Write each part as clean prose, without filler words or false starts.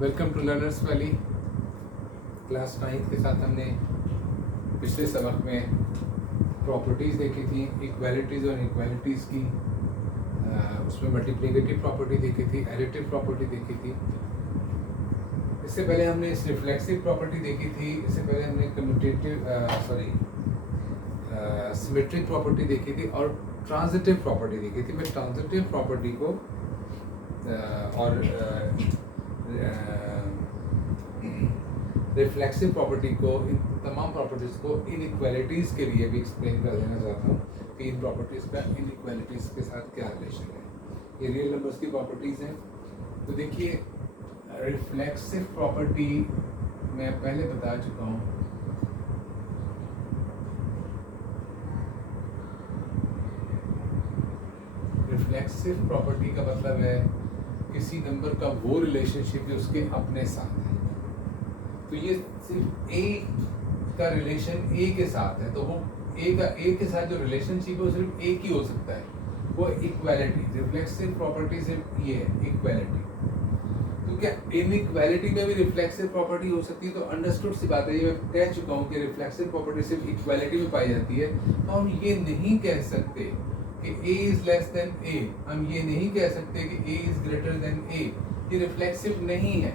Welcome to Learners Valley. Class 9 के साथ हमने पिछले सबक में प्रॉपर्टीज़ देखी थी, इक्वालिटीज़ और इनइक्वालिटीज़ की। उसमें मल्टीप्लिकेटिव प्रॉपर्टी देखी थी, एडिटिव प्रॉपर्टी देखी थी। इससे पहले हमने इस रिफ्लेक्सिव प्रॉपर्टी देखी थी। इससे पहले हमने सिमेट्रिक प्रॉपर्टी देखी थी और ट्रांजिटिव प्रॉपर्टी देखी थी। मैं ट्रांजिटिव प्रॉपर्टी को और रिफ्लेक्सिव प्रॉपर्टी को, इन तमाम प्रॉपर्टीज़ को इनइक्वालिटीज़ के लिए भी एक्सप्लेन कर देना चाहता हूँ कि इन प्रॉपर्टीज़ का इनइक्वालिटीज़ के साथ क्या रिलेशन है। ये रियल नंबर्स की प्रॉपर्टीज़ हैं। तो देखिए, रिफ्लेक्सिव प्रॉपर्टी मैं पहले बता चुका हूँ। रिफ्लेक्सिव प्रॉपर्टी का मतलब है किसी नंबर का वो रिलेशनशिप जो उसके अपने साथ है। तो ये सिर्फ ए का रिलेशन ए के साथ है, तो वो ए के साथ जो रिलेशनशिप है वो सिर्फ एक ही हो सकता है, वो इक्वालिटी। रिफ्लेक्सिव प्रॉपर्टी सिर्फ ये है, इक्वालिटी। तो क्या इनइक्वालिटी में भी रिफ्लेक्सिव प्रॉपर्टी हो सकती है? तो अंडरस्टूड सी बात है, ये मैं कह चुका हूँ कि रिफ्लेक्सिव प्रॉपर्टी सिर्फ इक्वालिटी में पाई जाती है। तो हम ये नहीं कह सकते कि a is less then a। हम ये नहीं कह सकते कि a is greater than a। ये रिफ्लेक्सिव नहीं है।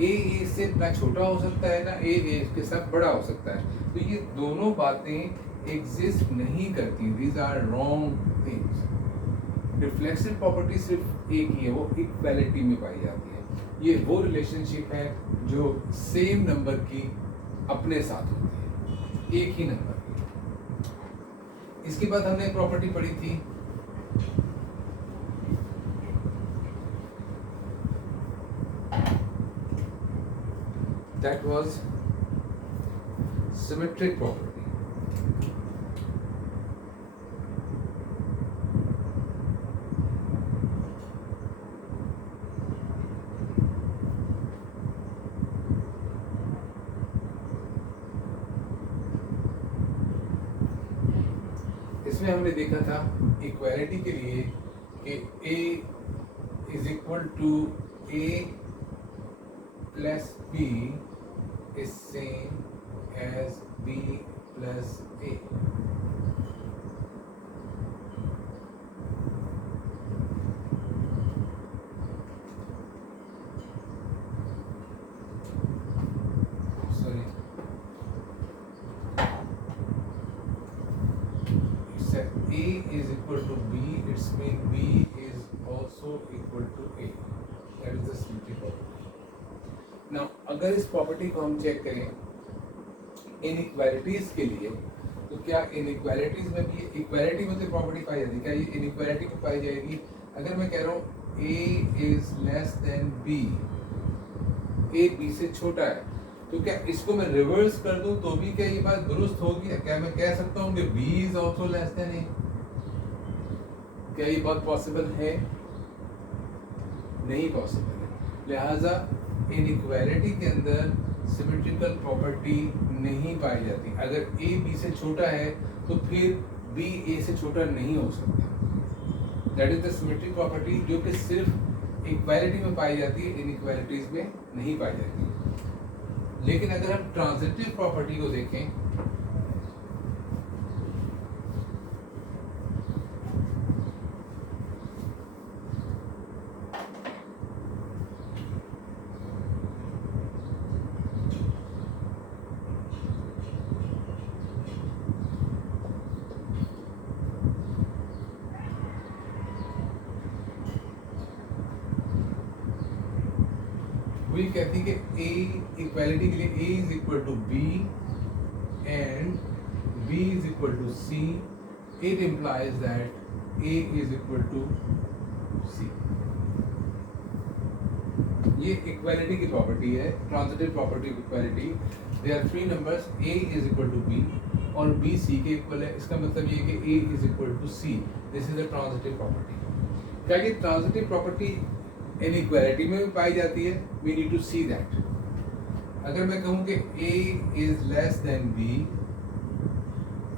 a से ना छोटा हो सकता है, ना a के साथ बड़ा हो सकता है। तो ये दोनों बातें एग्जिस्ट नहीं करती। These are wrong things. Reflexive property सिर्फ एक ही है, वो इक्वालिटी में पाई जाती है। ये वो रिलेशनशिप है जो सेम नंबर की अपने साथ होती है, एक ही नंबर की। इसके बाद हमने प्रॉपर्टी पढ़ी थी दैट वाज सिमेट्रिक प्रॉपर्टी। इसमें हमने देखा था इक्वालिटी के लिए कि a is equal to a plus b is same as b plus a। Sorry, a is equal to b, it's mean b is also equal to a. That is the symmetry property. Now अगर इस property को हम check करें inequalities के लिए, तो क्या inequalities में भी इक्वालिटी में तो प्रॉपर्टी पाई जाती है? क्या ये इनइक्वालिटी में पाई जाएगी? अगर मैं कह रहा हूँ a is less than b, a b से छोटा है, तो क्या इसको मैं रिवर्स कर दूं तो भी क्या ये बात दुरुस्त होगी? क्या मैं कह सकता हूं कि b is also less than a? क्या ये बात पॉसिबल है? नहीं पॉसिबल है। लिहाजा इनइक्वालिटी के अंदर सिमेट्रिकल प्रॉपर्टी नहीं पाई जाती। अगर a b से छोटा है तो फिर b a से छोटा नहीं हो सकता। That is the symmetric property, जो कि सिर्फ इक्वालिटी में पाई जाती है, इनइक्वालिटीज में नहीं पाई जाती। लेकिन अगर हम ट्रांजिटिव प्रॉपर्टी को देखें, वही कहती है कि a इक्वालिटी के लिए a is equal to b and b is equal to c। It implies that a is equal to c। ये इक्वालिटी की प्रॉपर्टी है, transitive property of equality. There are three numbers, a is equal to b और b c के equal है। इसका मतलब ये है कि a is equal to c। This is a transitive property. क्या ये ट्रांजिटिव प्रॉपर्टी इनइक्वालिटी में भी पाई जाती है? We need to see that. अगर मैं कहूं कि a is less than b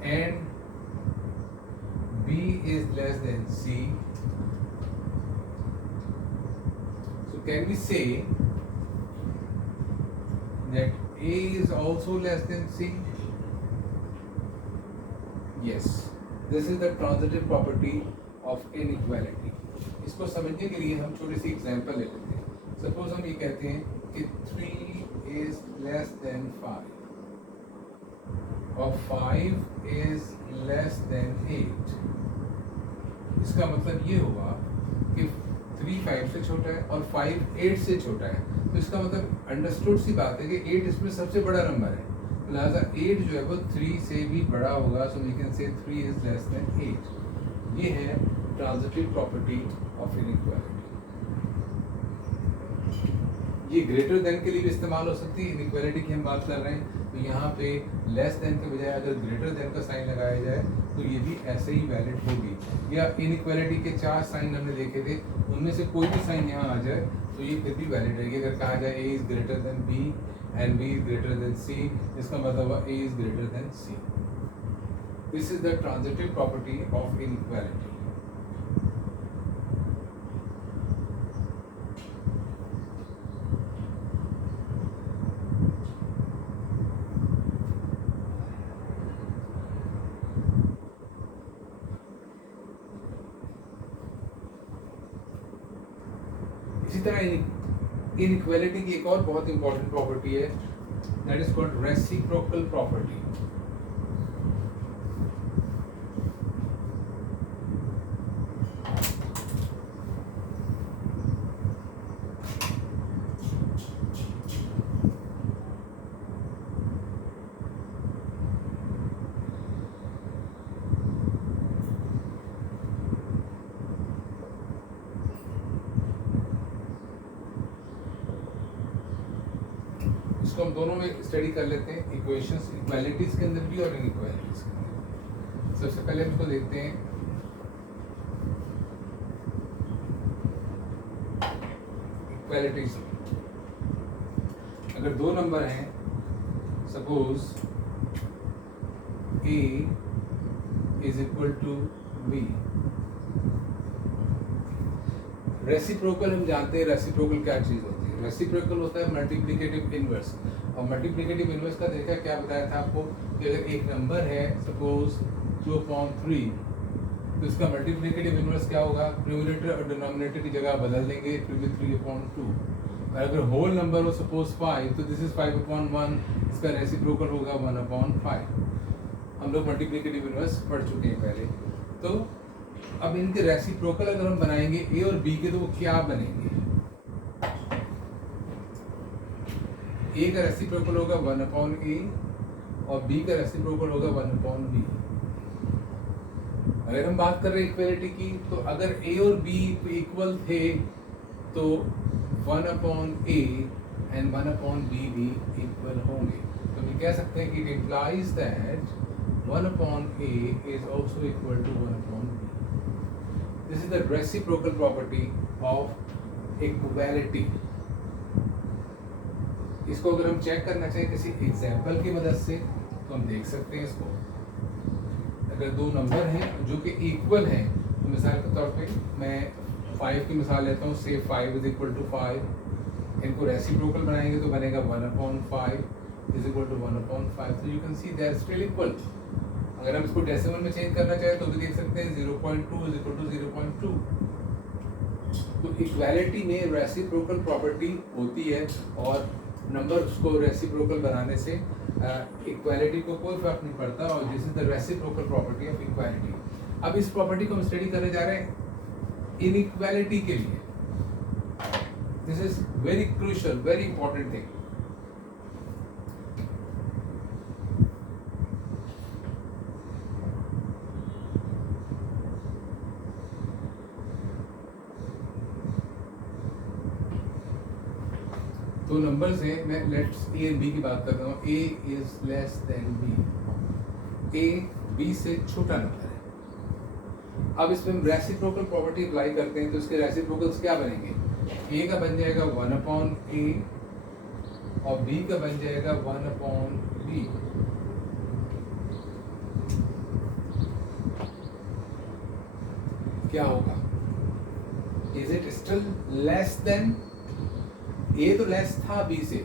and b is less than c, so can we say that A is also less than C? Yes, this is the transitive property of inequality. इसको समझने के लिए हम छोटी सी एग्जांपल ले लेते हैं. Suppose हम ये कहते हैं कि 3 is less than 5 और 5 is less than 8. इसका मतलब ये हुआ कि 3 5 से छोटा है और 5 8 से छोटा है. तो इसका मतलब अंडरस्टूड सी बात है कि 8 इसमें सबसे बड़ा नंबर है, लिहाजा 8 जो है वो 3 से भी बड़ा होगा. So we can say 3 is less than 8. ये है ट्रांजिटिव प्रॉपर्टी ऑफ इनइक्वालिटी. ये ग्रेटर देन के लिए भी इस्तेमाल हो सकती है. इनइक्वालिटी की हम बात कर रहे हैं तो यहाँ पे लेस देन के बजाय अगर ग्रेटर देन का साइन लगाया जाए तो ये भी ऐसे ही वैलिड होगी. या इनइक्वालिटी के 4 साइन हमने देखे थे, उनमें से कोई भी साइन यहाँ आ जाए तो ये फिर भी वैलिड रहेगी. अगर कहा जाए A is greater than B and B is greater than C, इसका मतलब हुआ A is greater than C. This is the transitive property of inequality. इसी तरह इनइक्वालिटी की एक और बहुत इंपॉर्टेंट प्रॉपर्टी है, that is called reciprocal property. इसको हम दोनों में स्टडी कर लेते हैं, इक्वेशंस इक्वालिटीज के अंदर भी और इनइक्वालिटीज के अंदर. सबसे पहले हम इसको देखते हैं इक्वालिटीज. अगर दो नंबर हैं, suppose A is equal to B. Reciprocal हम जानते हैं रेसिप्रोकल क्या चीज होती है. रेसिप्रोकल होता है मल्टीप्लिकेटिव इनवर्स. और मल्टीप्लिकेटिव इनवर्स का देखा क्या बताया था आपको कि अगर एक नंबर है सपोज 2/3 तो इसका मल्टीप्लिकेटिव इनवर्स क्या होगा, न्यूमरेटर और डिनोमिनेटर की जगह बदल देंगे, फिर भी 3/2. और अगर होल नंबर हो सपोज 5 तो दिस इज 5/1, इसका रेसिप्रोकल होगा 1/5. हम लोग मल्टीप्लिकेटिव इनवर्स पढ़ चुके हैं पहले. तो अब इनके रेसिप्रोकल अगर हम बनाएंगे A और B के तो वो क्या बनेंगे. A का रेसिप्रोकल होगा 1/A और B का रेसिप्रोकल होगा 1/B. अगर हम बात कर रहे हैं इक्वालिटी की तो अगर A और B इक्वल थे तो 1/A एंड 1/B भी इक्वल होंगे. तो हम कह सकते हैं कि it implies that 1/A is also equal to 1/B. This is the reciprocal property of equality. इसको अगर हम चेक करना चाहें किसी एग्जाम्पल की मदद से तो हम देख सकते हैं इसको. अगर दो नंबर हैं जो कि इक्वल हैं तो मिसाल के तौर पे मैं 5 की मिसाल लेता हूँ. से 5 is equal to 5. इनको रेसिप्रोकल बनाएंगे तो बनेगा 1/5 is equal to 1/5. So you can see they are still equal. अगर हम इसको डेसिमल में चेंज करना चाहें तो भी देख सकते हैं 0.2 is equal to 0.2. तो इक्वालिटी में रेसिप्रोकल प्रॉपर्टी होती है और नंबर्स को रेसिप्रोकल बनाने से इक्वालिटी को कोई फर्क नहीं पड़ता. और this is the reciprocal property of equality. अब इस प्रॉपर्टी को हम स्टडी करने जा रहे हैं इनइक्वालिटी के लिए. This is very crucial, very important thing. दो नंबर्स हैं, मैं लेट्स A एंड B की बात कर रहा हूँ. A is less than B. A B से छोटा नंबर है. अब इसमें हम रेसिप्रोकल प्रॉपर्टी अप्लाई करते हैं तो इसके रेसिप्रोकल्स क्या बनेंगे. A का बन जाएगा 1/A और B का बन जाएगा 1/B. क्या होगा, is it still less than. A तो लेस था B से,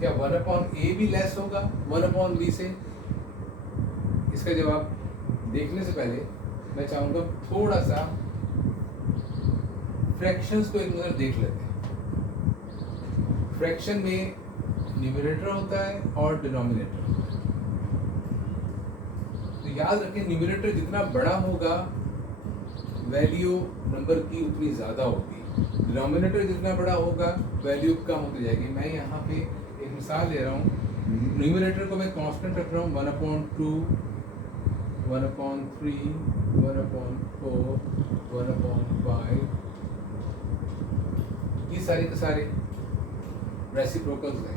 क्या 1/a भी लेस होगा 1/b से? इसका जवाब देखने से पहले मैं चाहूंगा थोड़ा सा फ्रैक्शंस को एक नजर देख लेते हैं। फ्रैक्शन में न्यूमरेटर होता है और डिनोमिनेटर होता है। तो याद रखें, न्यूमरेटर जितना बड़ा होगा वैल्यू नंबर की उतनी ज़्यादा होगी, डिनोमिनेटर जितना बड़ा होगा वैल्यू कम होती जाएगी। मैं यहाँ पे एक मिसाल ले रहा हूँ, न्यूमरेटर को मैं कांस्टेंट रख रहा हूँ 1/2, 1/3, 1/4, 1/5, ये सारे के सारे रेसिप्रोकल्स हैं।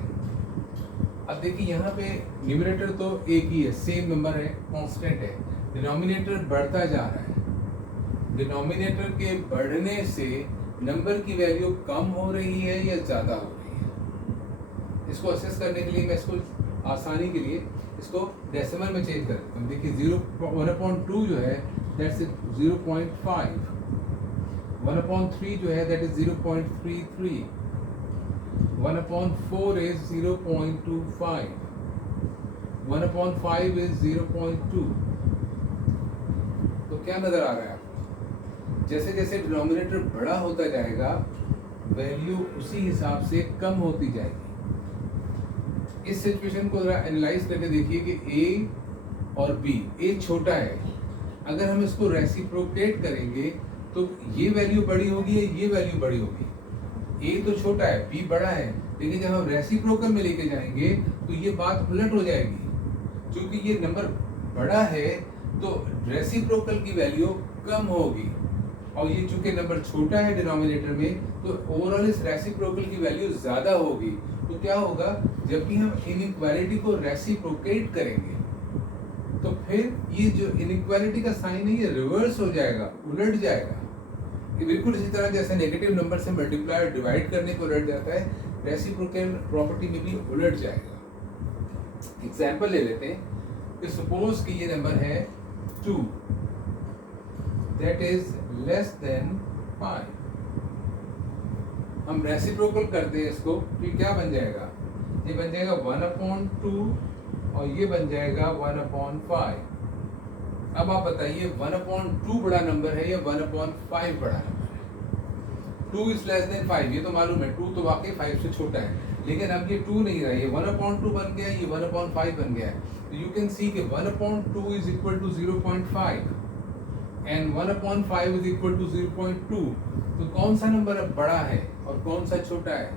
अब देखिए यहाँ पे न्यूमरेटर तो एक ही है, सेम नंबर है, कांस्टेंट है, डिनोमिनेटर बढ़ता जा रहा है। डिनोमिनेटर के बढ़ने से नंबर की वैल्यू कम हो रही है या ज़्यादा हो रही है? इसको असेस करने के लिए मैं इसको आसानी के लिए इसको डेसिमल में चेंज करता हूँ। देखिए 1/2 जो है दैट्स 0.5, 1/3 जो है दैट इज 0.33, 1/4 इज 0.25, 1/5 इज 0.2। तो क्या नजर आ रहा है आपको? जैसे जैसे डिनोमिनेटर बड़ा होता जाएगा वैल्यू उसी हिसाब से कम होती जाएगी। इस सिचुएशन को जरा एनालाइज करके देखिए कि a और b, a छोटा है, अगर हम इसको रेसिप्रोकेट करेंगे तो ये वैल्यू बड़ी होगी या ये वैल्यू बड़ी होगी? a तो छोटा है, b बड़ा है, लेकिन जब हम रेसिप्रोकल में लेके जाएंगे तो ये बात उलट हो जाएगी। क्योंकि ये नंबर बड़ा है तो रेसिप्रोकल की वैल्यू कम होगी, और ये चूंकि नंबर छोटा है डिनोमिनेटर में तो ओवरऑल इस रेसिप्रोकल की वैल्यू ज़्यादा होगी। तो क्या होगा, जब भी हम इनइक्वालिटी को रेसिप्रोकेट करेंगे तो फिर ये जो इनइक्वालिटी का साइन है ये रिवर्स हो जाएगा, उलट जाएगा। ये बिल्कुल इसी तरह जैसे नेगेटिव नंबर से मल्टीप्लाई और डिवाइड करने को उलट जाता है, रेसिप्रोकल प्रॉपर्टी में भी उलट जाएगा। एग्जाम्पल ले लेते हैं कि सपोज कि ये नंबर है 2 that is less than 5। हम रेसिप्रोकल करते हैं इसको तो ये क्या बन जाएगा? ये बन जाएगा 1/2 और ये बन जाएगा 1/5। अब आप बताइए 1/2 बड़ा नंबर है या 1/5 बड़ा नंबर है? 2 is less than 5 ये तो मालूम है, 2 तो वाकई 5 से छोटा है, लेकिन अब ये 2 नहीं रहा, ये 1/2 बन गया, ये 1/5 बन गया है। तो यू कैन सी कि 1/2 is equal to 0.5 and 1/5 is equal to 0.2। तो कौन सा नंबर अब बड़ा है और कौन सा छोटा है?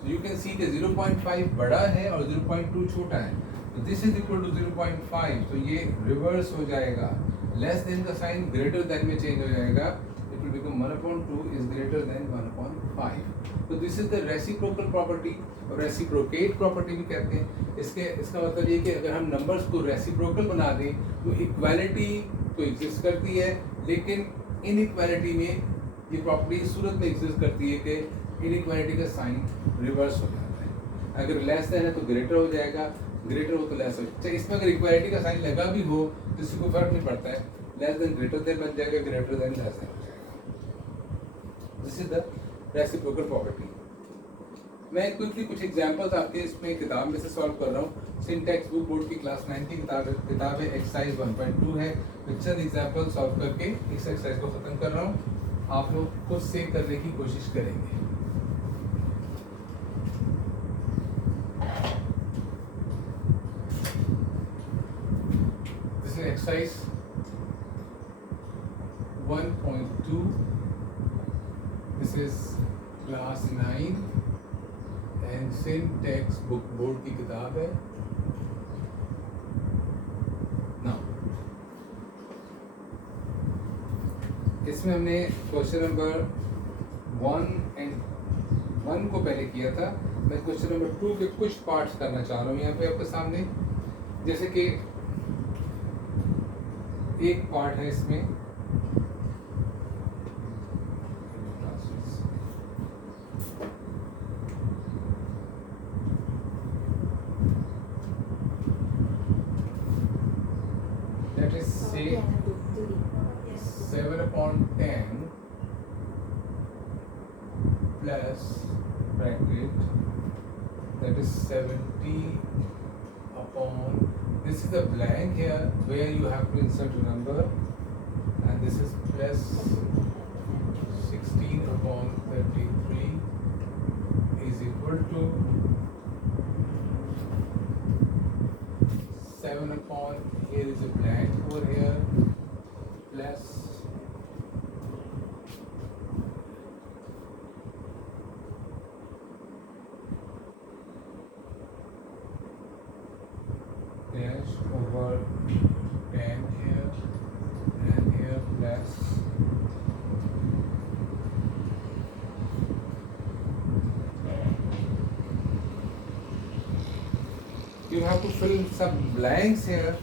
तो यू कैन सी कि 0.5 बड़ा है और 0.2 छोटा है। तो दिस इज इक्वल टू 0.5, तो ये रिवर्स हो जाएगा, लेस देन का साइन ग्रेटर देन में चेंज हो जाएगा, it will become 1/2 is greater than 1/5। तो this is the reciprocal property, और रेसिप्रोकेट प्रॉपर्टी भी कहते हैं। इसका मतलब ये कि अगर हम नंबर्स को रेसिप्रोकल बना दें तो इक्वालिटी तो एग्जिस्ट करती है, लेकिन इनइक्वालिटी में ये प्रॉपर्टी इस सूरत में एग्जिस्ट करती है कि इनइक्वालिटी का साइन रिवर्स हो जाता है। अगर लेस देन है तो ग्रेटर हो जाएगा, ग्रेटर हो तो लेस हो जाएगा। इसमें अगर इक्वालिटी का साइन लगा भी हो तो किसी को फर्क नहीं पड़ता है, लेस देन ग्रेटर देन बन जाएगा, ग्रेटर देन लेस देन हो जाएगा। This is the reciprocal property. मैं क्विकली कुछ एग्जांपल्स आपके इसमें किताब में से सॉल्व कर रहा हूँ। सिंटैक्स बुक बोर्ड की क्लास 9 की किताब है, एक्सरसाइज 1.2 है। मैं चंद एग्जांपल सॉल्व करके इस एक्सरसाइज को खत्म कर रहा हूँ, आप लोग खुद से करने की कोशिश करेंगे। This is exercise 1.2। This is class 9 and syntax book board की किताब है। नाउ इसमें हमने क्वेश्चन नंबर 1 को पहले किया था। मैं क्वेश्चन नंबर 2 के कुछ पार्ट्स करना चाह रहा हूँ यहाँ पे आपके सामने। जैसे कि एक पार्ट है इसमें, that is say 7/10 plus bracket that is 70 upon, this is a blank here where you have to insert a number, and this is plus 16 upon 33 is equal to 7 upon, here is a blank over here, plus dash over 10 here and here plus you have to fill some blanks here,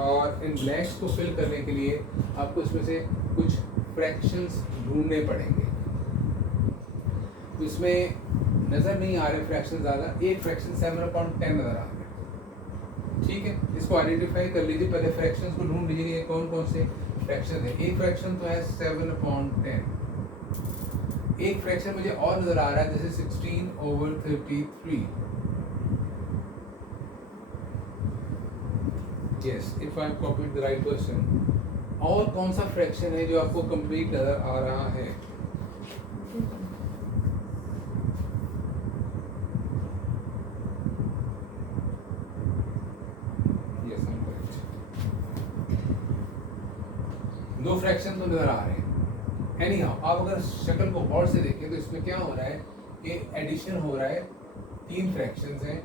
और इन blanks को fill करने के लिए आपको इसमें से कुछ fractions ढूंढने पड़ेंगे। तो इसमें नज़र नहीं आ रहे फ्रैक्शन ज़्यादा, एक फ्रैक्शन 7/10 नज़र आ रहा है, ठीक है। इसको आइडेंटिफाई कर लीजिए, पहले फ्रैक्शंस को ढूंढ लीजिए कौन कौन से फ्रैक्शन है। एक फ्रैक्शन तो है 7/10, एक फ्रैक्शन मुझे और नज़र आ रहा है जैसे 16/33। Yes, if I copied the right person. और कौन सा फ्रैक्शन है जो आपको कंप्लीट नजर आ रहा है? Yes, I'm correct. दो फ्रैक्शन तो नजर आ रहे हैं। Anyhow, आप अगर शक्ल को गौर से देखें तो इसमें क्या हो रहा है कि एडिशन हो रहा है, तीन फ्रैक्शंस हैं।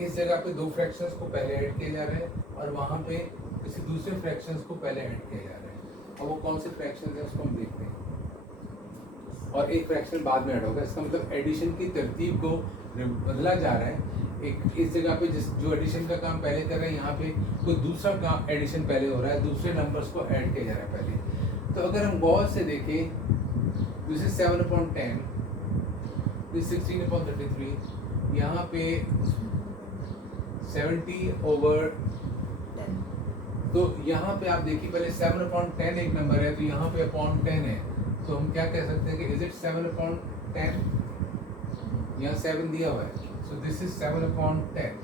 इस जगह पे दो फ्रैक्शंस को पहले ऐड किया जा रहा है और वहाँ पे किसी दूसरे फ्रैक्शंस को पहले ऐड किया जा रहा है। अब वो कौन से फ्रैक्शंस हैं उसको हम देखते हैं, और एक फ्रैक्शन बाद में ऐड होगा। इसका मतलब एडिशन की तरतीब को बदला जा रहा है। एक इस जगह पे जिस जो एडिशन का काम पहले कर रहे हैं, यहाँ पे कोई दूसरा काम एडिशन पहले हो रहा है, दूसरे नंबर्स को ऐड किया जा रहा है पहले। तो अगर हम गौर से देखें, दिस इज 7/10, दिस 16/33, यहाँ पे 70/10। तो यहाँ पे आप देखिए पहले 7/10 एक नंबर है, तो यहाँ पे अपॉन 10 है, तो हम क्या कह सकते हैं कि इज इट 7/10? यहाँ 7 दिया हुआ है, सो दिस इज 7/10।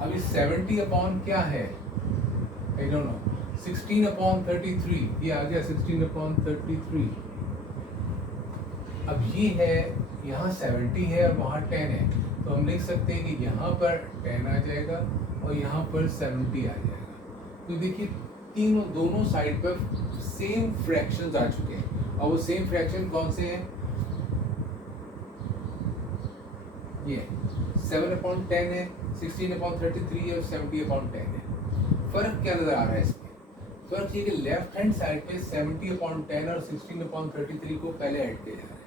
अभी 70 अपॉन क्या है? I don't know. 16/33 ये आ गया 16/33। अब ये है, यहाँ 70 है और वहाँ 10 है, तो हम लिख सकते हैं कि यहाँ पर 10 आ जाएगा और यहाँ पर 70 आ जाएगा। तो देखिए दोनों साइड पर सेम फ्रैक्शंस आ चुके हैं, और वो सेम फ्रैक्शन कौन से हैं? ये 7/10 है, 16/33 है और 70/10 है। फर्क क्या नजर आ रहा है इसमें? फर्क ये कि लेफ्ट हैंड साइड पे 70/10 और 16/33 को पहले ऐड किया जा रहा है,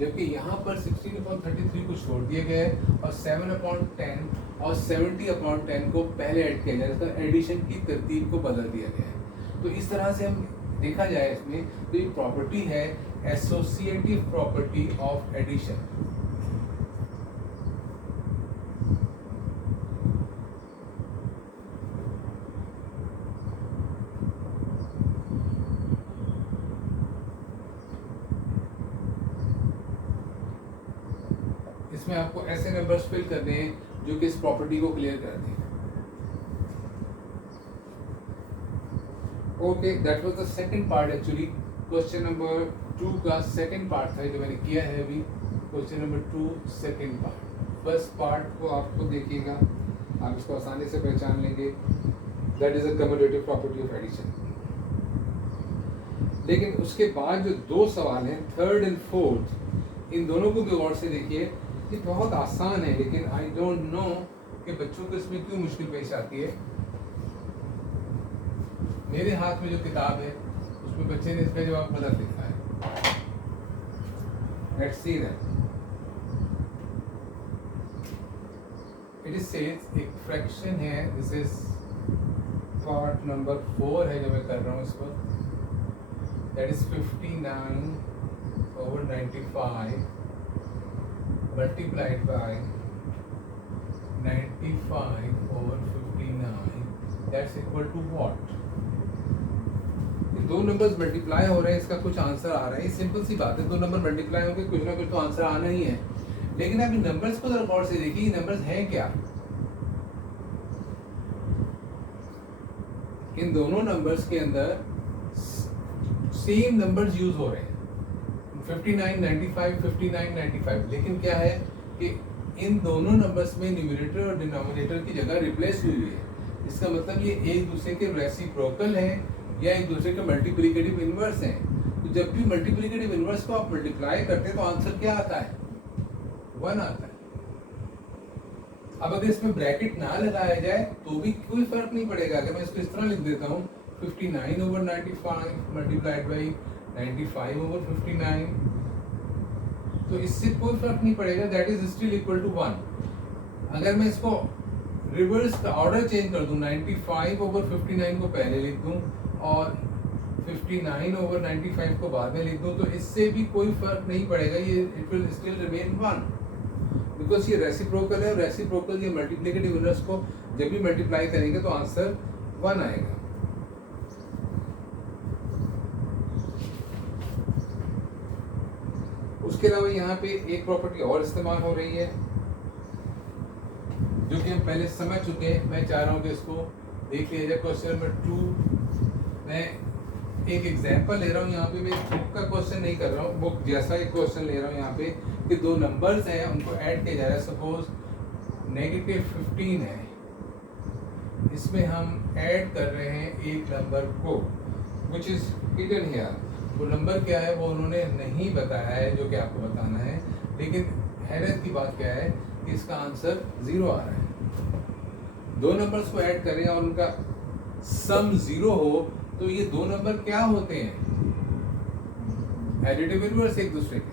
जबकि यहाँ पर 16/33 को छोड़ दिया गया है और 7/10 और 70/10 को पहले ऐड किया जा रहा है। इसका एडिशन की तरतीब को बदल दिया गया है। तो इस तरह से हम देखा जाए इसमें, तो ये प्रॉपर्टी है एसोसिएटिव प्रॉपर्टी ऑफ एडिशन। इसमें आपको ऐसे नंबर्स फिल करने हैं जो कि इस प्रॉपर्टी को क्लियर कर दें। Okay, that was the second part. Actually question number 2 का सेकंड पार्ट था जो मैंने किया है अभी। Question number 2 second part. First part को आपको देखिएगा, आप इसको आसानी से पहचान लेंगे। That is a commutative property of addition. लेकिन उसके बाद जो दो सवाल हैं, थर्ड एंड फोर्थ, इन दोनों को भी गौर से देखिए। ये बहुत आसान है, लेकिन आई डोंट नो कि बच्चों को इसमें क्यों मुश्किल पेश आती है। मेरे हाथ में जो किताब है उसमें बच्चे ने इसका जवाब गलत लिखा है। Let's see that. It is says एक फ्रैक्शन है, दिस इज पार्ट नंबर 4 है जो मैं कर रहा हूँ इस पर। That is 59/95 multiplied by 95/59, that's equal to what? दो नंबर्स मल्टीप्लाई हो रहे हैं, इसका कुछ आंसर आ रहा है। सिंपल सी बात है, दो नंबर मल्टीप्लाई होंगे, कुछ ना कुछ तो आंसर आना ही है। लेकिन आप इन नंबर्स को जरा गौर से देखिए, ये नंबर्स हैं क्या? इन दोनों नंबर्स के अंदर सेम नंबर्स यूज हो रहे हैं, 59, 95, 59, 95। लेकिन क्या है कि इन दोनों नंबर्स में न्यूमरेटर और डिनोमिनेटर की जगह रिप्लेस हुई है। इसका मतलब ये एक दूसरे के रेसिप्रोकल हैं या एक दूसरे के मल्टीप्लिकेटिव इनवर्स हैं। तो जब भी मल्टीप्लिकेटिव इनवर्स को आप मल्टीप्लाई करते हैं तो आंसर क्या आता है? 1 आता है। अब अगर इसमें ब्रैकेट ना लगाया जाए तो भी कोई फर्क नहीं पड़ेगा। अगर मैं इसको इस तरह लिख देता हूँ 59/95 मल्टीप्लाइड बाई 95/59, तो इससे कोई फर्क नहीं पड़ेगा, that is still equal to 1। अगर मैं इसको रिवर्स का ऑर्डर चेंज कर दूं, 95/59 को पहले लिख दूं और 59/95 को बाद में लिख दूं, तो इससे भी कोई फर्क नहीं पड़ेगा, ये it will still remain 1, because ये रेसिप्रोकल है। रेसिप्रोकल ये मल्टीप्लिकेटिव इनवर्स को जब भी मल्टीप्लाई करेंगे तो आंसर 1 आएगा। उसके अलावा यहाँ पे एक प्रॉपर्टी और इस्तेमाल हो रही है जो कि हम पहले समझ चुके हैं। मैं चाह रहा हूँ कि इसको देख लिया जाए। क्वेश्चन नंबर 2, मैं एक एग्जांपल ले रहा हूँ। यहाँ पे मैं बुक का क्वेश्चन नहीं कर रहा हूँ, बुक जैसा एक क्वेश्चन ले रहा हूँ यहाँ पे कि दो नंबर्स हैं, उनको ऐड किया जा रहा है। सपोज -15 है, इसमें हम ऐड कर रहे हैं एक नंबर को, विच इज हिडन हियर। वो नंबर क्या है वो उन्होंने नहीं बताया है, जो कि आपको बताना है। लेकिन हैरत की बात क्या है कि इसका आंसर 0 आ रहा है। दो नंबर्स को ऐड करें और उनका सम 0 हो तो ये दो नंबर क्या होते हैं? एडिटिव इनवर्स एक दूसरे के।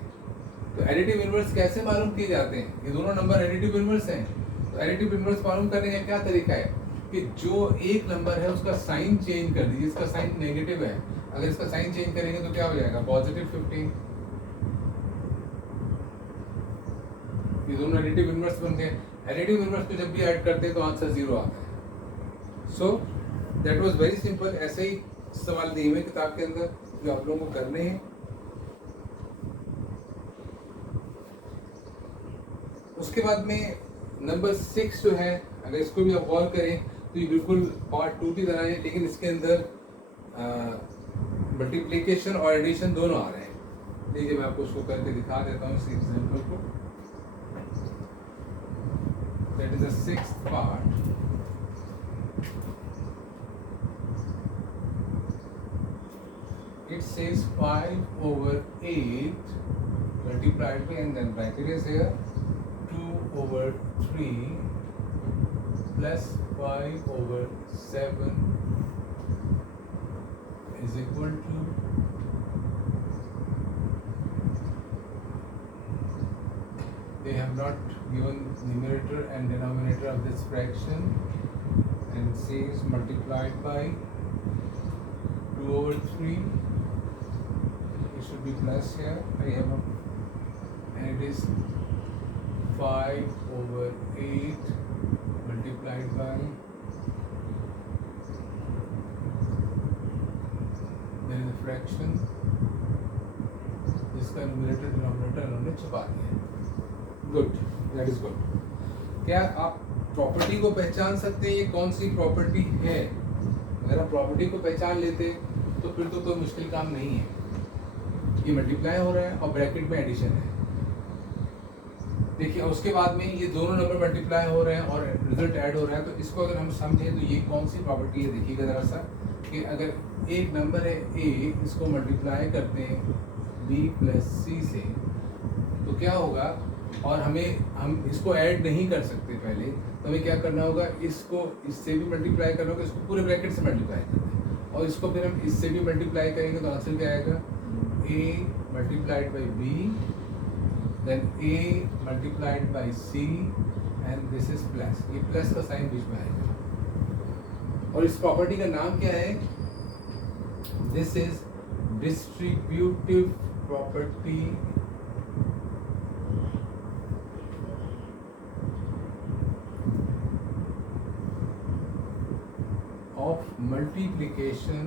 तो एडिटिव इनवर्स कैसे मालूम किए जाते हैं? ये दोनों नंबर एडिटिव इनवर्स हैं। तो एडिटिव इनवर्स मालूम करने का क्या तरीका है कि जो एक नंबर है उसका साइन चेंज कर दीजिए। इसका साइन नेगेटिव है, अगर इसका साइन चेंज करेंगे तो क्या हो जाएगा? +15। ये दोनों एडिटिव इनवर्स बन गए। एडिटिव इनवर्स को जब भी ऐड करते हैं तो आंसर 0 आता है। So that was very simple. ऐसे ही सवाल दिए हुए किताब के अंदर जो आप लोगों को करने हैं। उसके बाद में नंबर 6 जो है, अगर इसको भी आप गौर करें तो ये बिल्कुल पार्ट 2 की तरह है, लेकिन इसके अंदर मल्टीप्लिकेशन और एडिशन दोनों आ रहे हैं। देखिए मैं आपको उसको करके दिखा देता हूँ इस एग्जाम्पल को। That is the 6th part. It says 5/8 multiplied by, and then bracket is here, 2/3 plus 5/7 is equal to they have not given numerator and denominator of this fraction, and it says multiplied by 2/3. It should be plus here. I have a, and it is 5/8 multiplied by, there is a fraction जिसका numerator denominator उन्होंने छुपा दिया। Good, that is good. क्या आप property को पहचान सकते हैं ये कौन सी प्रॉपर्टी है? अगर आप प्रॉपर्टी को पहचान लेते तो फिर तो कोई मुश्किल काम नहीं है। ये मल्टीप्लाई हो रहा है और ब्रैकेट में एडिशन है। देखिए उसके बाद में ये दोनों नंबर मल्टीप्लाई हो रहे हैं और रिजल्ट ऐड हो रहा है। तो इसको अगर हम समझें तो ये कौन सी प्रॉपर्टी है, देखिएगा ज़रा सा कि अगर एक नंबर है a, इसको मल्टीप्लाई करते हैं b + c से तो क्या होगा? और हम इसको ऐड नहीं कर सकते पहले, तो हमें क्या करना होगा? इसको इससे भी मल्टीप्लाई करना होगा, इसको पूरे ब्रैकेट से मल्टीप्लाई करना है और इसको फिर हम इससे भी मल्टीप्लाई करेंगे तो आंसर क्या आएगा? a multiplied by b, then a multiplied by c, and this is plus। ये प्लस का साइन बीच में आएगा। और इस प्रॉपर्टी का नाम क्या है? This is distributive property of multiplication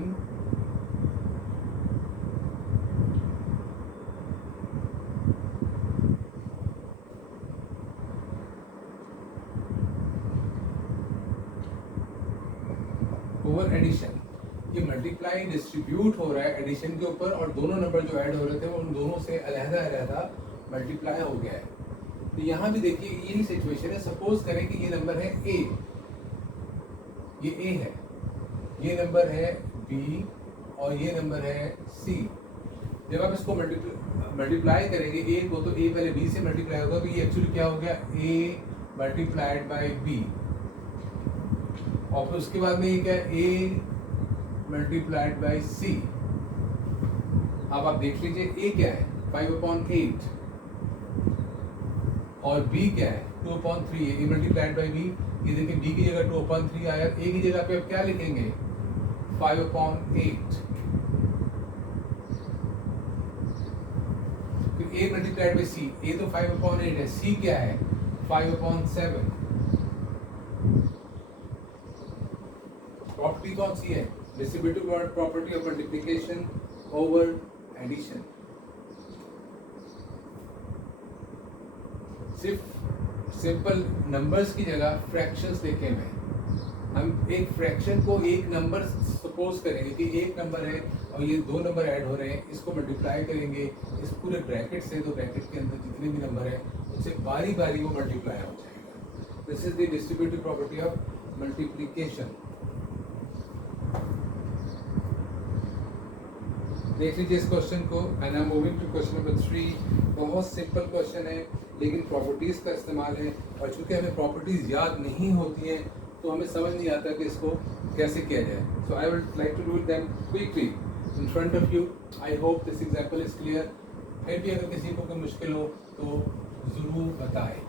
over addition. ये मल्टीप्लाई डिस्ट्रीब्यूट हो रहा है एडिशन के ऊपर, और दोनों नंबर जो ऐड हो रहे थे वो उन दोनों से अलहदा अलहदा मल्टीप्लाई हो गया है। तो यहाँ भी देखिए यही सिचुएशन है। सपोज करें कि ये नंबर है ए, ये ए है, ये नंबर है बी और ये नंबर है सी। जब आप इसको मल्टीप्लाई करेंगे ए को, तो ए पहले बी से मल्टीप्लाई होगा, तो ये एक्चुअली क्या हो गया, ए मल्टीप्लाइड बाय बी। और फिर उसके बाद में ये क्या है, ए मल्टीप्लाइड बाय सी। अब आप देख लीजिए ए क्या है 5/8 और बी क्या है 2/3 है। ए मल्टीप्लाइड बाय बी, ये देखिए बी की जगह 2/3 आया, ए की जगह पे अब क्या लिखेंगे 5/8। फिर ए मल्टीप्लाइड बाय सी, ए तो 5/8 है, सी क्या है 5/7। प्रॉपर्टी कौन सी है, distributive property of multiplication over addition. सिर्फ सिंपल नंबर्स की जगह फ्रैक्शंस देखे में, हम एक फ्रैक्शन को एक नंबर सपोज करेंगे कि एक नंबर है और ये दो नंबर ऐड हो रहे हैं, इसको मल्टीप्लाई करेंगे इस पूरे ब्रैकेट से, तो ब्रैकेट के अंदर जितने भी नंबर है उनसे बारी बारी वो मल्टीप्लाई हो जाएगा। This is the distributive property of multiplication. देख लीजिए इस क्वेश्चन को, and I am moving to question number 3। बहुत सिंपल क्वेश्चन है लेकिन प्रॉपर्टीज का इस्तेमाल है, और चूंकि हमें प्रॉपर्टीज याद नहीं होती हैं तो हमें समझ नहीं आता कि इसको कैसे किया जाए। So I would like to do them quickly in front of you. I hope this example is clear. फिर भी अगर किसी को कोई मुश्किल हो तो ज़रूर बताएं।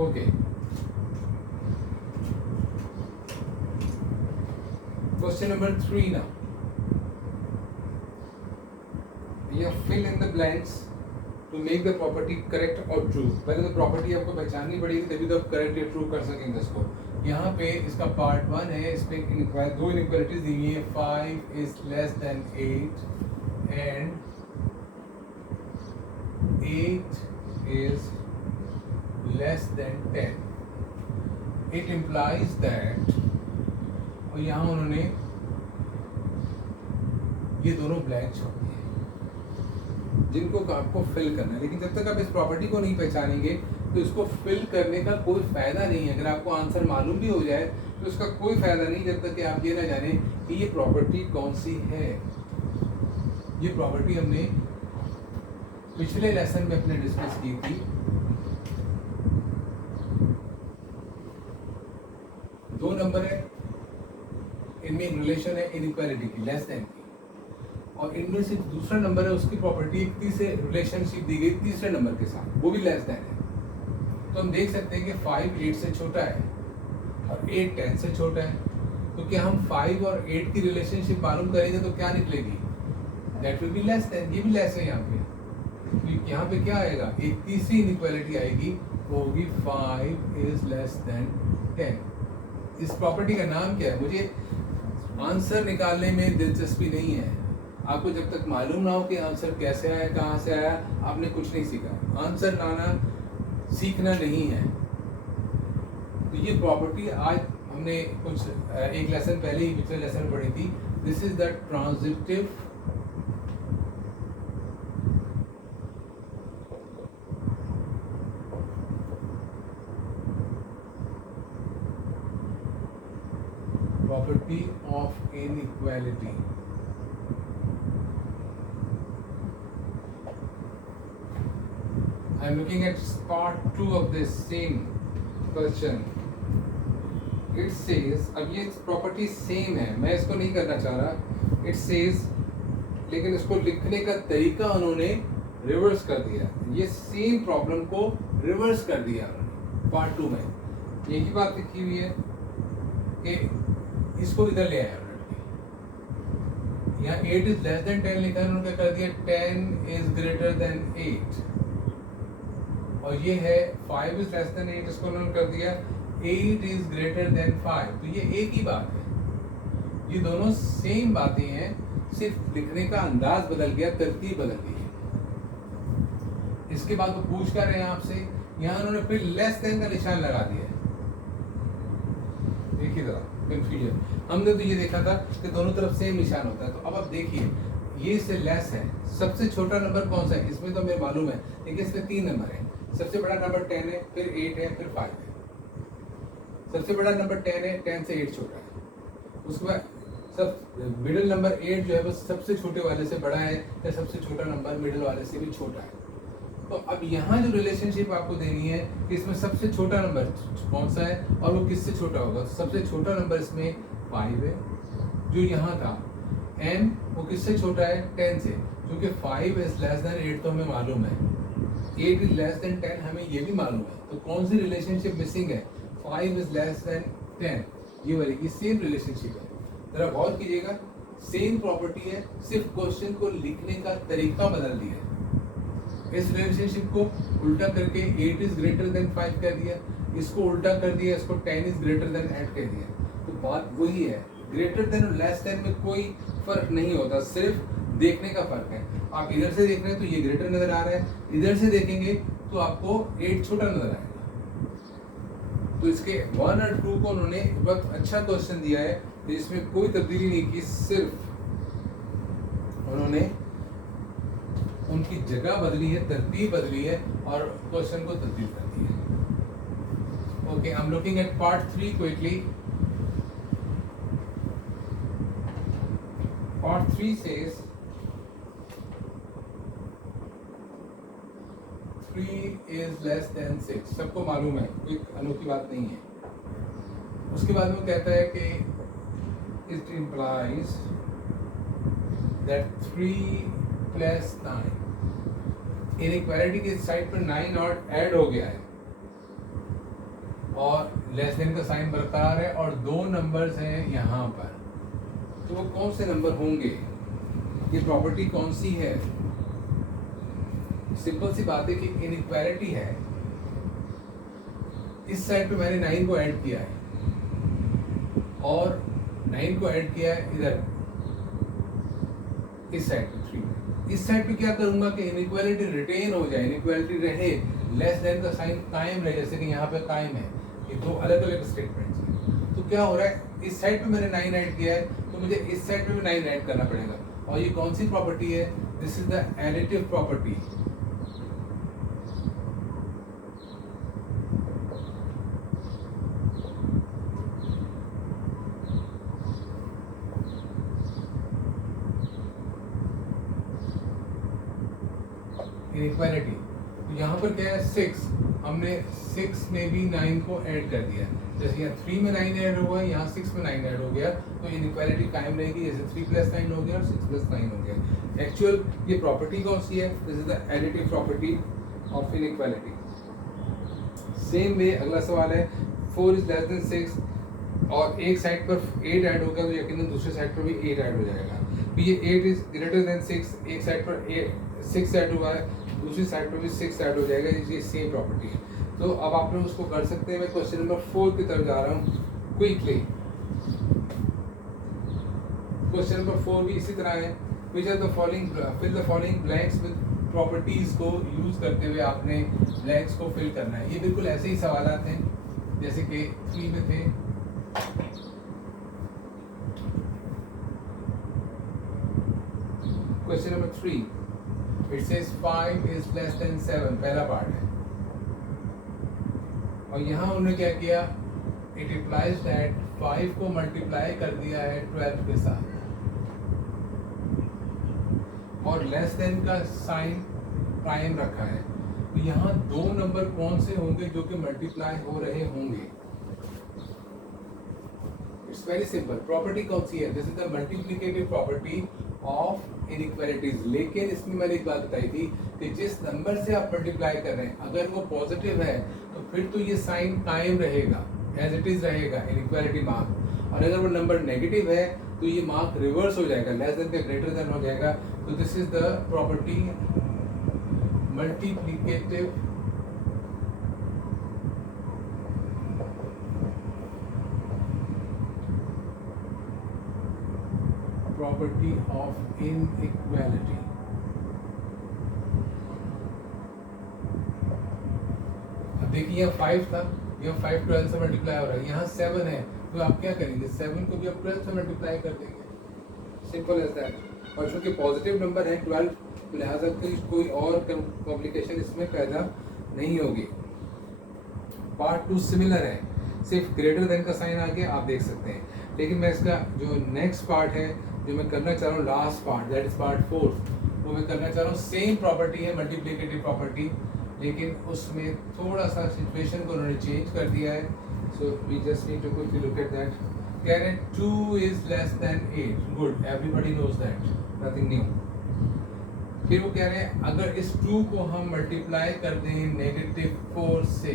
Okay, question number 3 now. You fill in the blanks to make the property correct or true. पहले तो प्रॉपर्टी आपको पहचाननी पड़ेगी, तभी तो आप करेक्ट या ट्रू कर सकेंगे इसको। यहाँ पे इसका पार्ट 1 है, इस पे दो इनइक्वालिटीज दी हुई है, 5 is less than 8 and 8 is less than 10. It implies that, और यहाँ उन्होंने ये दोनों ब्लैंक छोड़ दिए जिनको आपको फिल करना है। लेकिन जब तक आप इस प्रॉपर्टी को नहीं पहचानेंगे तो इसको फिल करने का कोई फायदा नहीं है। अगर आपको आंसर मालूम भी हो जाए तो इसका कोई फायदा नहीं जब तक कि आप ये ना जाने कि ये प्रॉपर्टी कौन सी है। ये प्रॉपर्टी हमने पिछले लेसन में अपने डिस्कस की थी। दो नंबर है, इनमें रिलेशन है इनइक्वालिटी की, लेस देन की, और इनमें से दूसरा नंबर है उसकी प्रॉपर्टी से रिलेशनशिप दी गई तीसरे नंबर के साथ, वो भी लेस देन है। तो हम देख सकते हैं कि 5 8 से छोटा है और 8 10 से छोटा है। तो क्या हम 5 और 8 की रिलेशनशिप मालूम करेंगे तो क्या निकलेगी, that will be less than. ये भी लेस है यहाँ पे, तो यहाँ पे क्या आएगा, एक तीसरी इनइक्वालिटी आएगी, वो होगी 5 is less than 10। इस प्रॉपर्टी का नाम क्या है, मुझे आंसर निकालने में दिलचस्पी नहीं है। आपको जब तक मालूम ना हो कि आंसर कैसे आया, कहाँ से आया, आपने कुछ नहीं सीखा। आंसर लाना सीखना नहीं है। तो ये प्रॉपर्टी आज हमने कुछ एक लेसन पहले ही पिछले लेसन में पढ़ी थी। This is the transitive property of inequality. I am looking at part 2 of this same question. It says, अब ये प्रॉपर्टी सेम है, मैं इसको नहीं करना चाह रहा। It says, लेकिन इसको लिखने का तरीका उन्होंने रिवर्स कर दिया। ये सेम प्रॉब्लम को रिवर्स कर दिया उन्होंने पार्ट 2 में। यही बात लिखी हुई है कि इसको इधर ले आया उन्होंने। यहाँ 8 is less than 10 लिखा है, उन्होंने क्या कर दिया, 10 is greater than 8। और ये है 5 is less than 8, इसको उन्होंने कर दिया 8 is greater than 5। तो ये एक ही बात है, ये दोनों सेम बातें हैं, सिर्फ लिखने का अंदाज बदल गया, तरतीब बदल गई है। इसके बाद वो पूछ कर रहे हैं आपसे, यहाँ उन्होंने फिर लेस देन का निशान लगा दिया है। देखिए जरा कंफ्यूजन, हमने तो ये देखा था कि दोनों तरफ सेम निशान होता है, तो अब आप देखिए ये इससे लेस है। सबसे छोटा नंबर कौन सा है इसमें, तो हमें मालूम है, देखिए इसमें 3 नंबर है। सबसे बड़ा नंबर 10 है, फिर 8 है, फिर 5 है। सबसे बड़ा नंबर 10 है, 10 से 8 छोटा है। उसके बाद सब मिडिल नंबर 8 जो है वो सबसे छोटे वाले से बड़ा है, या सबसे छोटा नंबर मिडिल वाले से भी छोटा है। तो अब यहाँ जो रिलेशनशिप आपको देनी है कि इसमें सबसे छोटा नंबर कौन सा है और वो किससे छोटा होगा। सबसे छोटा नंबर इसमें 5 है जो यहाँ था, n वो किससे छोटा है 10 से, क्योंकि 5 इज लेस देन 8 तो हमें मालूम है, 8 इज लेस देन 10 हमें ये भी मालूम है। तो कौन सी रिलेशनशिप मिसिंग है, 5 इज लेस देन 10, ये वाली की सेम रिलेशनशिप है। जरा गौर कीजिएगा, सेम प्रॉपर्टी है, सिर्फ क्वेश्चन को लिखने का तरीका बदल दिया है। इस रिलेशनशिप को उल्टा करके 8 इज ग्रेटर देन 5 कर दिया, इसको उल्टा कर दिया, इसको 10 इज ग्रेटर देन 8 कर दिया। तो बात वही है, ग्रेटर देन और लेस देन में कोई फर्क नहीं होता, सिर्फ देखने का फर्क है। आप इधर से देख रहे हैं तो ये ग्रेटर नजर आ रहा है, इधर से देखेंगे तो आपको 8 छोटा नजर आएगा। तो इसके 1 और 2 को उन्होंने बहुत अच्छा क्वेश्चन दिया है, इसमें कोई तब्दीली नहीं की, सिर्फ उन्होंने उनकी जगह बदली है, तरतीब बदली है और क्वेश्चन को तब्दील कर दिया है। Okay, I am looking at part 3 quickly. Part 3 says 3 is less than 6, सबको मालूम है, कोई अनोखी बात नहीं है। उसके बाद वो कहता है कि it implies that 3 plus 9, inequality की साइड पर 9 और ऐड हो गया है और लेस देन का साइन बरकरार है और 2 नंबर्स हैं यहाँ पर, तो वो कौन से नंबर होंगे, ये प्रॉपर्टी कौन सी है। सिंपल सी बात है कि इनइक्वालिटी है, इस साइड पे मैंने 9 को ऐड किया है और 9 को ऐड किया है इधर इस साइड पे 3, इस साइड पे क्या करूंगा कि इनइक्वालिटी रिटेन हो जाए, इनइक्वालिटी रहे, लेस देन का साइन कायम रहे, जैसे कि यहाँ पे कायम है। ये 2 अलग अलग स्टेटमेंट्स हैं। तो क्या हो रहा है, इस साइड पे मैंने 9 ऐड किया है तो मुझे इस साइड पे भी 9 ऐड करना पड़ेगा, और ये कौन सी प्रॉपर्टी है, this is the additive property. Inequality, तो यहाँ पर क्या है 6, हमने 6 में भी 9 को ऐड कर दिया, जैसे यहाँ 3 में 9 ऐड हुआ, यहाँ 6 में 9 ऐड हो गया, तो इनइक्वालिटी कायम रहेगी, जैसे 3 प्लस 9 हो गया और 6 प्लस 9 हो गया। एक्चुअल ये प्रॉपर्टी कौन सी है, this is the additive property of inequality. Same way अगला सवाल है, 4 इज लेस देन 6 और एक साइड पर 8 ऐड हो गया तो यकीनन दूसरे साइड पर भी 8 ऐड हो जाएगा। तो ये 8 इज ग्रेटर देन 6, एक साइड पर 6 ऐड हुआ है, दूसरी साइड पर भी 6 ऐड हो जाएगा, ये सेम प्रॉपर्टी है। तो अब आप लोग उसको कर सकते हैं। मैं क्वेश्चन नंबर 4 की तरफ जा रहा हूँ क्विकली। क्वेश्चन नंबर 4 भी इसी तरह है, which are the following, fill the following blanks with properties को यूज करते हुए आपने ब्लैंक्स को फिल करना है। ये बिल्कुल ऐसे ही सवाल हैं जैसे कि 3 में थे। Question number 3, it says 5 is less then 7, पहला पार्ट है, और यहाँ उन्होंने क्या किया, इट इम्प्लाइज दैट 5 को मल्टीप्लाई कर दिया है 12 के साथ और लेस देन का साइन प्राइम रखा है। तो यहाँ 2 नंबर कौन से होंगे जो कि मल्टीप्लाई हो रहे होंगे। इट्स वेरी सिंपल, प्रॉपर्टी कौन सी है, this is the multiplicative property of inequalities. लेकिन इसमें मैंने एक बात बताई थी कि जिस नंबर से आप मल्टीप्लाई कर रहे हैं अगर वो पॉजिटिव है तो फिर तो ये साइन कायम रहेगा, एज इट इज रहेगा इनइक्वालिटी मार्क, और अगर वो नंबर नेगेटिव है तो ये मार्क रिवर्स हो जाएगा, लेस देन का ग्रेटर देन हो जाएगा। तो this is the property multiplicative property of inequality. यहाँ 5 था, यहाँ 5 12 से मल्टीप्लाई हो रहा है, यहाँ 7 है, तो आप क्या करेंगे 7 को भी आप 12 से मल्टीप्लाई कर देंगे, सिंपल एज दैट। और चूँकि पॉजिटिव नंबर है 12, लिहाजा कोई और कॉम्प्लिकेशन इसमें पैदा नहीं होगी। पार्ट 2 सिमिलर है, सिर्फ ग्रेटर देन का साइन आगे आप देख सकते हैं, लेकिन मैं इसका जो नेक्स्ट पार्ट है जो मैं करना चाह रहा हूँ, last part that is part 4, वो मैं करना चाह रहा हूँ सेम प्रॉपर्टी है, मल्टीप्लिकेटिव प्रॉपर्टी, लेकिन उसमें थोड़ा सा सिचुएशन को उन्होंने चेंज कर दिया है। So we just need to quickly look at that. कह रहे हैं 2 is less than 8, good, everybody knows that, nothing new. फिर वो कह रहे हैं अगर इस 2 को हम मल्टीप्लाई कर दें -4 से,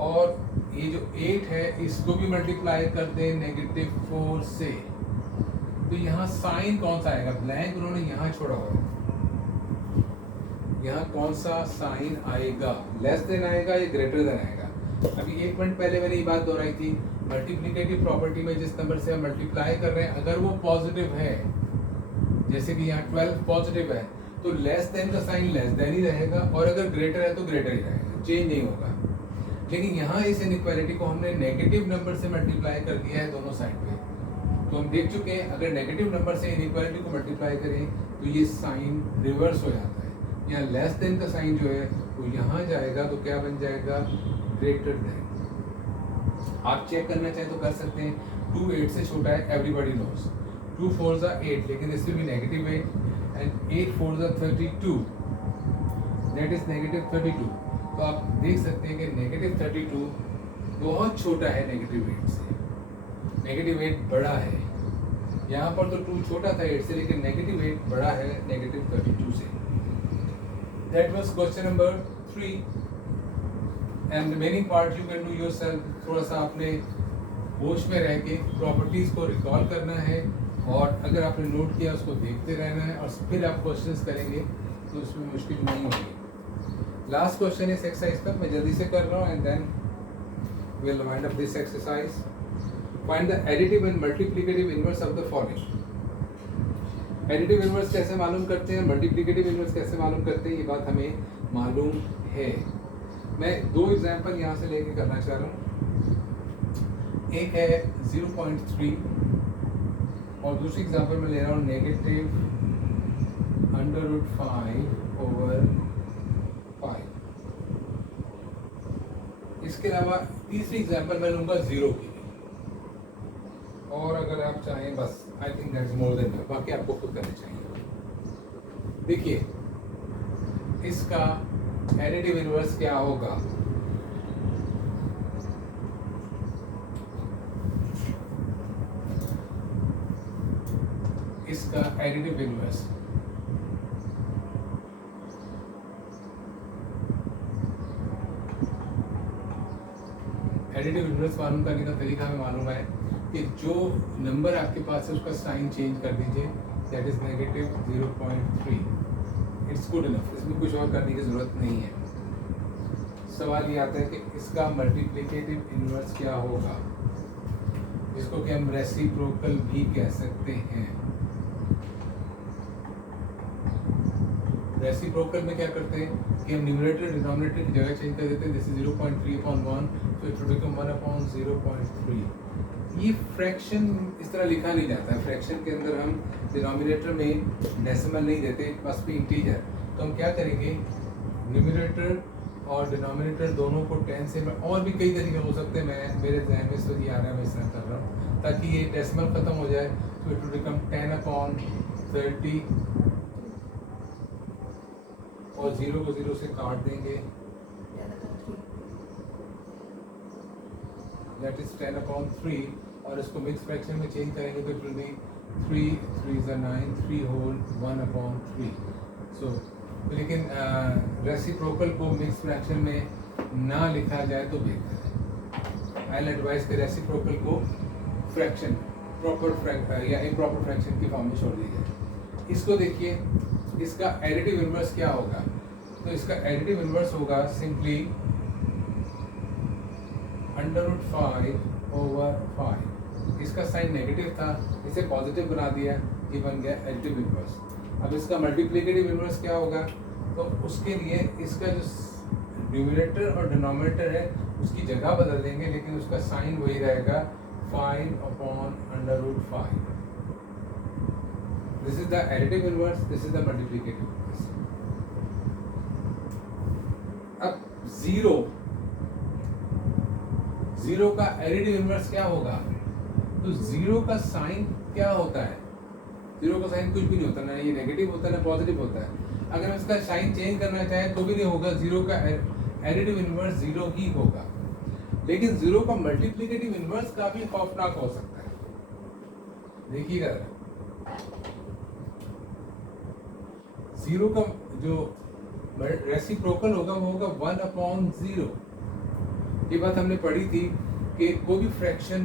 और ये जो 8 है इसको भी मल्टीप्लाई कर दें -4 से, तो यहाँ साइन कौन सा आएगा, ब्लैंक उन्होंने यहाँ छोड़ा हुआ है, यहाँ कौन सा साइन आएगा, लेस देन आएगा या ग्रेटर देन आएगा। अभी 1 मिनट पहले मैंने ये बात दोहराई थी, मल्टीप्लिकेटिव प्रॉपर्टी में जिस नंबर से हम मल्टीप्लाई कर रहे हैं अगर वो पॉजिटिव है, जैसे कि यहाँ 12 पॉजिटिव है, तो लेस देन का साइन लेस देन ही रहेगा, और अगर ग्रेटर है तो ग्रेटर ही रहेगा, चेंज नहीं होगा। लेकिन यहाँ इस इनइक्वालिटी को हमने नेगेटिव नंबर से मल्टीप्लाई कर दिया है दोनों साइड पे, तो हम देख चुके हैं अगर नेगेटिव नंबर से इनइक्वालिटी को मल्टीप्लाई करें तो ये साइन रिवर्स हो जाता है, यहाँ लेस देन का साइन जो है वो यहाँ जाएगा, तो क्या बन जाएगा, ग्रेटर देन। आप चेक करना चाहें तो कर सकते हैं, 2 8 से छोटा है, एवरीबॉडी नोज, 2 4 8, लेकिन इससे भी नेगेटिव 8 एंड 8 4 32, दैट इज -32। तो आप देख सकते हैं कि -32 बहुत छोटा है -8 से, -8 बड़ा है, यहाँ पर तो 2 छोटा था 8 से, लेकिन -8 बड़ा है -32 से। That was question number 3 and remaining part you can do yourself। थोड़ा सा आपने होश में रह के प्रॉपर्टीज़ को रिकॉल करना है, और अगर आपने नोट किया उसको देखते रहना है, और फिर आप क्वेश्चंस करेंगे तो उसमें मुश्किल नहीं होगी। लास्ट क्वेश्चन इस एक्सरसाइज का मैं जल्दी से कर रहा हूँ, and then we will wind up this exercise. Find the additive and multiplicative inverse of the following. Additive inverse कैसे मालूम करते हैं, मल्टीप्लिकेटिव इनवर्स कैसे मालूम करते हैं, ये बात हमें मालूम है। मैं 2 एग्जांपल यहाँ से लेके करना चाह रहा हूँ, एक है 0.3 और दूसरी एग्जांपल मैं ले रहा हूँ -√5/5। इसके अलावा तीसरी एग्जांपल मैं लूँगा 0 की, और अगर आप चाहें बस I think that's more than, बाकी आपको खुद करना चाहिए। देखिए इसका एडिटिव इनवर्स क्या होगा, इसका एडिटिव इनवर्स मालूम करने का तरीका हमें मालूम है कि जो नंबर आपके पास है उसका साइन चेंज कर दीजिए, that is -0.3, it's good enough, इसमें कुछ और करने की ज़रूरत नहीं है। सवाल ये आता है कि इसका मल्टीप्लिकेटिव इनवर्स क्या होगा, जिसको कि हम रेसिप्रोकल भी कह सकते हैं। रेसिप्रोकल में क्या करते हैं कि हम न्यूमरेटर डिनोमिनेटर की जगह चेंज कर देते हैं, जैसे 0.3/1, तो इट विल बिकम 1/0.3। ये फ्रैक्शन इस तरह लिखा नहीं जाता है, फ्रैक्शन के अंदर हम डिनोमिनेटर में डेसिमल नहीं देते, इट मस्ट बी इंटीजर। तो हम क्या करेंगे, न्यूमरेटर और डिनोमिनेटर दोनों को 10 से, और भी कई तरीके हो सकते हैं, मैं मेरे ध्यान में इस वक्त आ रहा है, मैं इस तरह कर रहा हूँ ताकि ये डेसिमल खत्म हो जाए। तो इट विल बिकम 10/30 और 0 को 0 से काट देंगे, दैट इज 10/3, और इसको मिक्स फ्रैक्शन में चेंज करेंगे तो इट विल बी 3 3 9 3 होल 1/3। सो लेकिन रेसिप्रोकल को मिक्स फ्रैक्शन में ना लिखा जाए तो बेहतर है। आई विल एडवाइस कि रेसिप्रोकल को फ्रैक्शन प्रॉपर या इम्प्रॉपर फ्रैक्शन की फॉर्म में छोड़ दीजिए। इसको देखिए, इसका एडिटिव इनवर्स क्या होगा, तो इसका एडिटिव इनवर्स होगा सिंपली √5/5। इसका साइन नेगेटिव था, इसे पॉजिटिव बना दिया, ये बन गया एडिटिव इनवर्स। अब इसका मल्टीप्लिकेटिव इनवर्स क्या होगा, तो उसके लिए इसका जो न्यूमरेटर और डिनोमिनेटर है उसकी जगह बदल देंगे, लेकिन उसका साइन वही रहेगा 5/√5। This is the additive inverse, this is the multiplicative inverse. अब जीरो का एडिटिव इनवर्स क्या होगा? तो जीरो का साइन क्या होता है? जीरो का साइन कुछ भी नहीं होता, ना ये नेगेटिव होता है ना पॉजिटिव होता है। अगर हम इसका साइन चेंज करना चाहें तो भी नहीं होगा, जीरो का एडिटिव इनवर्स जीरो ही होगा। लेकिन जीरो का मल्टीप्लिकेटिव इनवर्स काफी खौफनाक हो सकता है। देखिएगा, जीरो का जो रेसिप्रोकल होगा वो होगा 1/0। ये बात हमने पढ़ी थी कि कोई भी फ्रैक्शन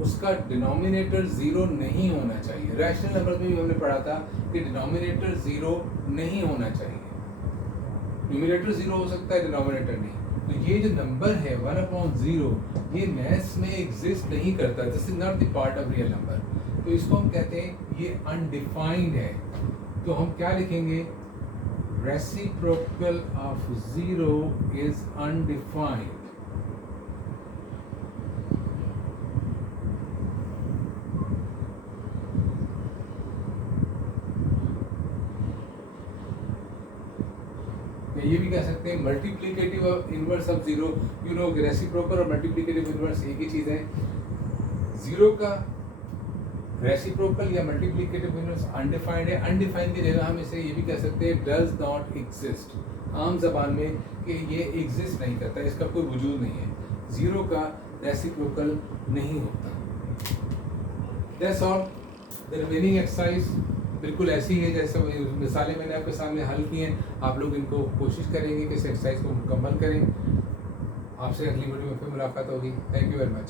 उसका डिनोमिनेटर जीरो नहीं होना चाहिए। रैशनल नंबर में भी हमने पढ़ा था कि डिनोमिनेटर जीरो नहीं होना चाहिए। न्यूमरेटर जीरो हो सकता है, डिनोमिनेटर नहीं। तो ये जो नंबर है 1/0 ये मैथ्स में एग्जिस्ट नहीं करता, this is not the part of real number. तो इसको हम कहते हैं ये अनडिफाइंड है। तो हम क्या लिखेंगे? Reciprocal of zero is undefined. ये भी कह सकते हैं multiplicative inverse of zero. You know reciprocal और मल्टीप्लिकेटिव इनवर्स एक ही चीज है। जीरो का रेसिप्रोकल या मल्टीप्लिकेटिव इनवर्स अनडिफाइंड है। अनडिफाइंड की जगह हम इसे ये भी कह सकते हैं डज नॉट एग्जिस्ट, आम जबान में कि ये एग्जिस्ट नहीं करता, इसका कोई वजूद नहीं है। जीरो का रेसिप्रोकल नहीं होता। That's all. The remaining exercise बिल्कुल ऐसी है जैसे मिसालें मैंने आपके सामने हल की हैं। आप लोग इनको कोशिश करेंगे कि इस एक्सरसाइज को मुकम्मल करें। आपसे अगली वीडियो में फिर मुलाकात होगी। Thank you very much.